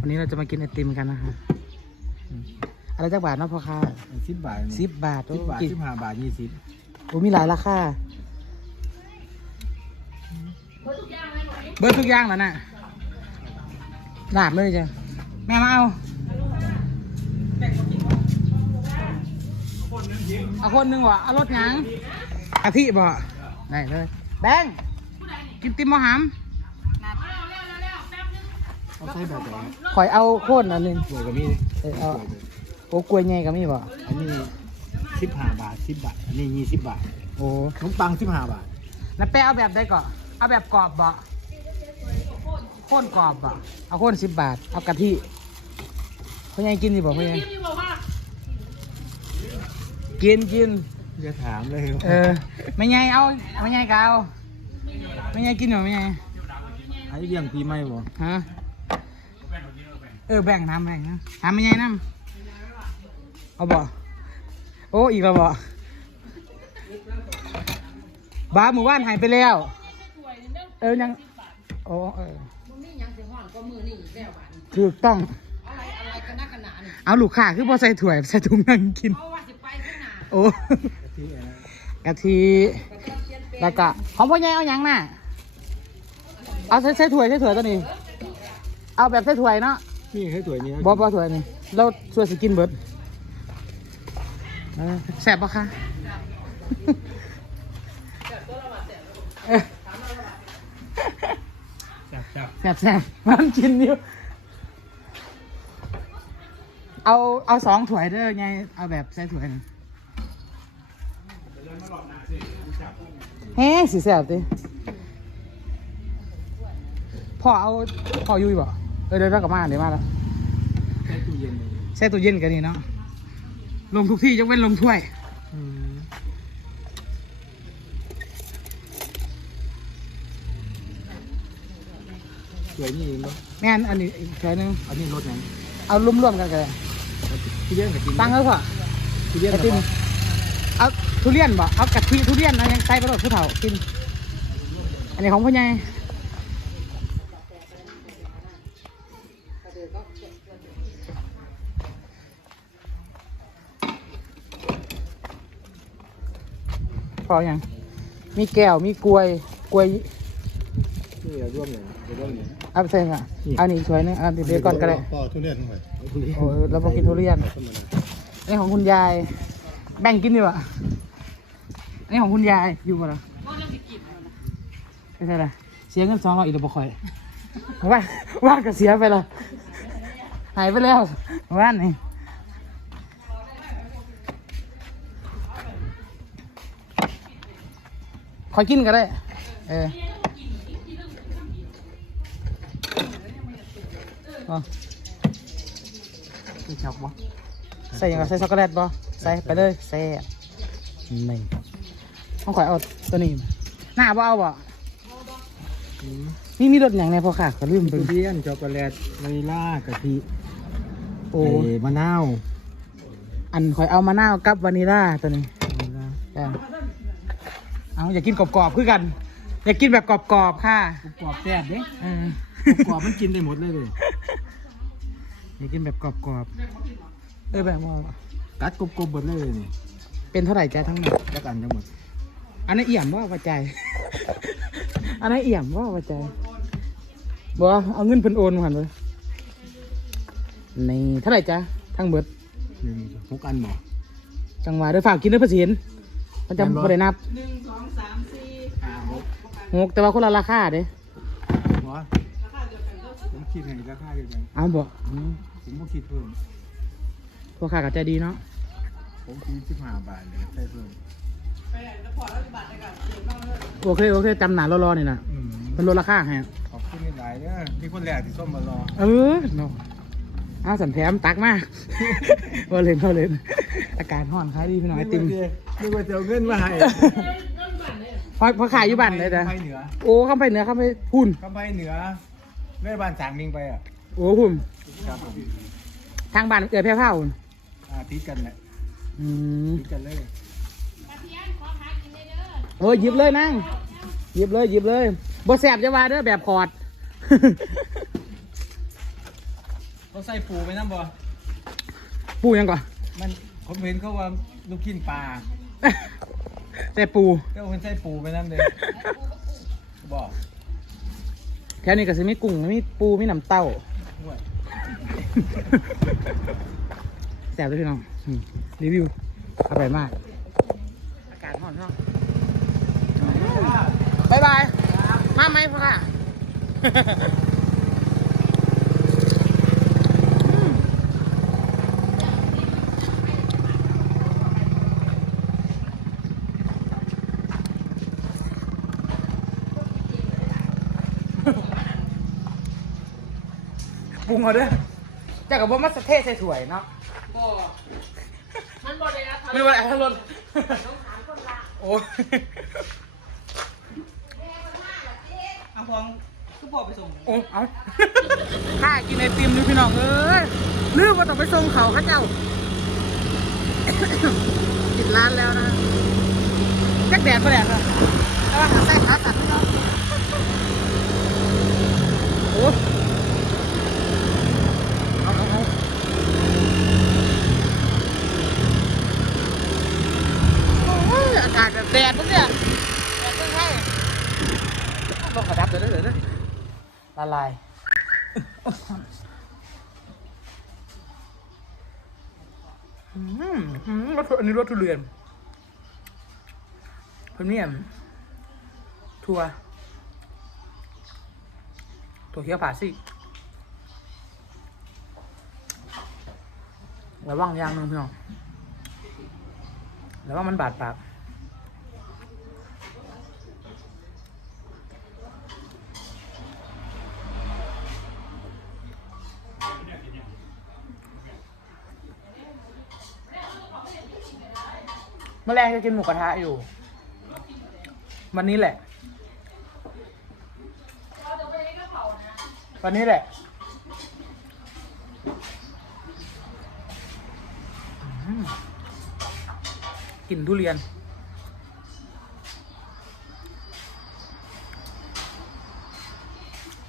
วันนี้เราจะมากินไอติมกันนะคะอืมอะไรจักบาทเนาะพ่อค้าสิบบาทสิบบาทโอ้สิบบาทกินสิบห้าบาทยี่สิบโอ้มีหลายราคาเบิร์ดทุกอย่างแล้วน่ะลาดเลยจ้ะแม่มาเอาเอาคนหนึ่งวะเอารถหยังกะทิบ่ได้เลยแบงค์กินติมมหามเอา ใส่แบบไหนข่อยเอาโคนอันหนึงสวยกว่านี้เออเอาโอ้กล้วยใหญ่ก็มีบ่อันนี้สิบห้าบาทสิบบาทอันนี้ยี่สิบบาทโอ้ขนมปังสิบห้าบาทแล้วแป้เอาแบบได้ก่อนเอาแบบกรอบบ่โคนกรอบบ่เอาโคนสิบบาท เอากะทิพ่อใหญ่กินดิบ่พ่อใหญ่กินกิน จะถามเลยเออไม่ใหญ่เอาไม่ใหญ่ก็เอาไม่ใหญ่กินหรอไม่ใหญ่ไอ้เลี้ยงปีใหม่บ่ฮะ เออแบ่งน้ำแบ่งนะทำไม่ใหญ่น้ำเอาบ่โอ้อีกแล้วบ่บ้าหมู่บ้านหายไปแล้ว เออยังโอ้เออมีหยังสิฮ้อนก็มือนี่แล้วบาดนี้ถูกต้องอะไรอะไรกันนักกันหนานี่เอาลูกค้าคือพอใส่ถ้วยใส่ถุงนั่งกินเพราะว่าสิไปข้างหน้าโอ้ที่อันนั้นกะทิแล้วก็ของพ่อใหญ่เอาหยังน่ะเอาใส่ใส่ถ้วยใส่ถ้วยตัวนี้ เอาแบบใส่ถ้วยเนาะ นี่ให้ตัวนี้บ่บ่ถ้วยนี่เราช่วยสกินเบิร์ดเออแซ่บปะคะเออจับจับแซ่บแซ่บมันกินอยู่เอาเอาสองถ้วยเด้อไงเอาแบบใส่ถ้วยนะเฮ้สิแซ่บดิพ่อเอาพ่ออยุยบ่ เออเดี๋ยวเรากลับมาเดี๋ยวมาแล้วใส่ตู้เย็นเลยแช่ตู้เย็นกันนี่เนาะลงทุกที่ยกเว้นลงถ้วย อืมสวยนี่เองบ่แม่นอันนี้อีกแค่นึงอันนี้รถไหนเอารวมๆกันกันเลยที่เลี้ยงกับกินตั้งเอาเถอะที่เลี้ยงไอกับติมเอาทุเรียนบ่เอากะทิทุเรียนเอายังใส่ไปหมดผู้เฒ่ากินอันนี้ของพ่อใหญ่ พอยังมีแก้วมีกล้วยกล้วยนี่เอาร่วมเลยเอาร่วมเลยเอาไปใส่อะอันนี้ช่วยนึงอันนี้เดี๋ยวก่อนก็ได้ต่อทุเรียนหน่อยเอาทุเรียนโอ้ยเราบอกกินทุเรียนธรรมดาอันนี้ของคุณยาย แบ่งกินดีกว่าอันนี้ของคุณยายอยู่ป่ะล่ะไม่ใช่ละเสียเงินสองร้อยอีกแล้วบ่ค่อยว่าว่าก็เสียไปละหายไปแล้วว่านนี่ อยกินก็ได้ เออเอาไม่ชับวะใส่ยังไงใส่ช็อกโกแลตบ่ใส่ไปเลยใส่นี่ต้องขอยเอาตัวนี้หน้าบ่เอาบ่อืมมีมีรสอย่างไรพอค่ะก็ลืมไปเรียนช็อกโกแลตวานิลลากะทิโอ้มะนาว อันขอยเอามะนาวกับวานิลาตัวนี้วานิลา เอาอยากกินกรอบๆคือกัน อยากกินแบบกรอบๆค่ะกรอบแซ่บเด้เออกรอบมันกินได้หมดเลยเลยอยากกินแบบกรอบๆเออแบบว่ากัดกรอบๆหมดเลยนี่เป็นเท่าไหร่จ้าทั้งหมดจักอันทั้งหมด อันนั้นเอี่ยมว่าปัจจัยอันนั้นเอี่ยมว่าปัจจัยบอกว่าเอาเงินเพิ่นโอนมาหันเลยนี่เท่าไหร่จ้าทั้งเบิดหนึ่งหกอันบ่จังหวะเด้วยฝากกินเด้วยภาษีน มันจะแม่นบ่บ่ได้นับอ่าหกหกแต่ว่าคนละราคาเด้หัวผมคิดให้ราคาเดียวกันเอาบ่อืมผมบ่คิดเพิ่มพวกข้าก็ใจดีเนาะผมคิดสิบห้าบาทเลยใส่เพิ่มโอเคโอเคจำหนารอๆนี่นะอืมเป็นลดราคาให้ขอบคุณหลายๆเด้อที่คนแรกที่ส้มมารอ เออเนาะเอาสันแถมตักมาว่าเล่นว่าเล่น อากาศร้อนขายดีพี่น้องไอติมนึกว่าจะเอาเงินมาให้พอพอขายอยู่บ้านเลยนะคำไพเหนือโอ้เข้าไปเหนือเข้าไปพุ่นคำไพเหนือแม่บ้านสางมิงไปอะโอ้พุ่นครับผมทางบ้านเอือแพ้เผาพุ่นอ่าติดกันแหละอืมติดกันเลยโอ้ยหยิบเลยนั่งหยิบเลยหยิบเลยบ่แสบจะว่าเด้อแบบขอดเขาใส่ปูไปน้ำบ่ปูยังก่อนมัน ผมเห็นเขาว่าลูกกินปลาแต่ปู ก็คนใส่ปูไปน้ำเลยบอกแค่นี้ก็สิมีกุ้งมีปูมีน้ำเต้าด้วยแซ่บเลยพี่น้องอืมรีวิวอร่อยมาก อากาศร้อนเนาะบายบาย มาไหมพ่อค่ะ ปรุงเอาเด้อจากกับว่ามัสเทศใส่ถ้วยเนาะบ่มันบ่ได้รับไม่ว่าอะไรทั้งรถโอ้ยเอาพองก็พอไปส่งโอ้เอาข้ากินไอติมนี่พี่น้องเอ้ยลืมว่าต้องไปส่งเขาเข้าเจ้าปิดร้านแล้วนะแจ็คแดดปะแดดอะแต่ว่าหาไส้ขาตัดไม่เอาโอ้ยเอาเอาเอาโอ้ยอากาศ แบบแดดปะเนี่ยแดดไม่ใช่ต้องกระดับเดี๋ยวเดี๋ยวเดี๋ยวละลายอืมอืมรสอันนี้รสทุเรียนเพิ่นเนี่ยถั่วถั่วเขียวผ่าสิระวังอย่างหนึงพี่น้องระวังมันบาดปาก มื่อแรงจะกินหมูกระทะอยู่ วันนี้แหละ วันนี้แหละอืมกลิ่นทุเรียน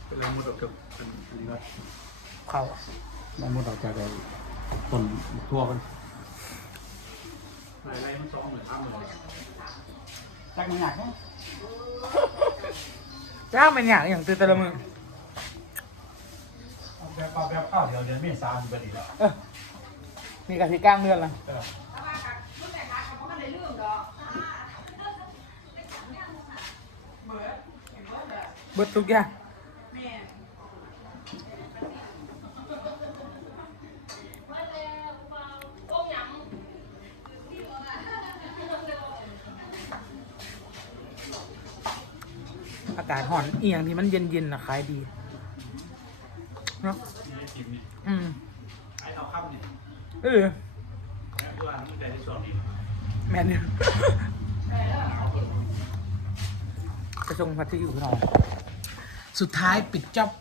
เป็นไรมุดออกจากเป็นนี่ก็เขามันมุดออกจากไอ้ต้นทั่วกัน อะไรมันสองหมื่นสามหมื่นจักมันหนักจ้างเป็นอย่างอย่างตื่นแต่ละมือแบบปลาแบบข้าวเดียวเดือนเมษาสิบดีแล้วเออมีกะทิกลางเดือนละเบิดทุกอย่าง อากาศห่อนเอียงที่มันเย็นๆนะขายดีเนาะอืมไอ้เอาข้ามเนี่ยเออตัวนั้นมันใจที่สองดีแมนเนี่ยจะส่งพัทที่อยู่นอนสุดท้ายปิดจ็อบ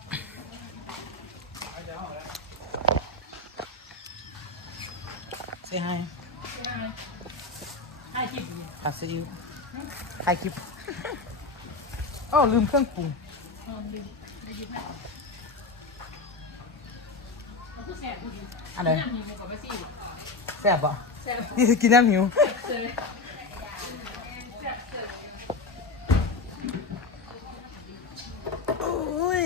เซฮายให้คิดดีผัดซีอิ๊วถ่ายคลิป อ้าวลืมเครื่องปรุงมันคือแสบผู้ดีอันไหนน้ำมีมันก็บ่สิแซ่บปะแซ่บนี่กินน้ำหิวเสยโอ้ย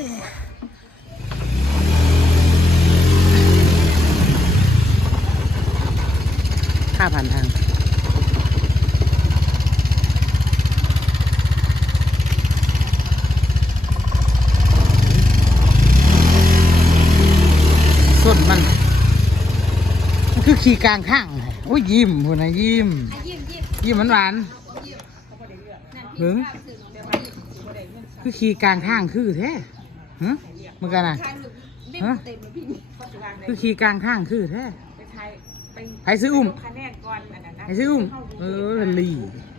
ค่าผ่านทาง ส่วนมัน มันคือ ขี่กลางข้างเลยโอ้ยยิ้มคนนะยิ้ม ยิ้มยิ้มยิ้มมันหวานๆหึงคือขี่กลางข้างคือแท้ฮะเมื่อกันน่ะทานหนึ่งเล่มเต็มเลยพี่คือขี่กลางข้างคือแท้ไปไทยไปใครซื้ออุ้มคะแนนก่อนอันนั้นนะใครซื้ออุ้มเออลีเ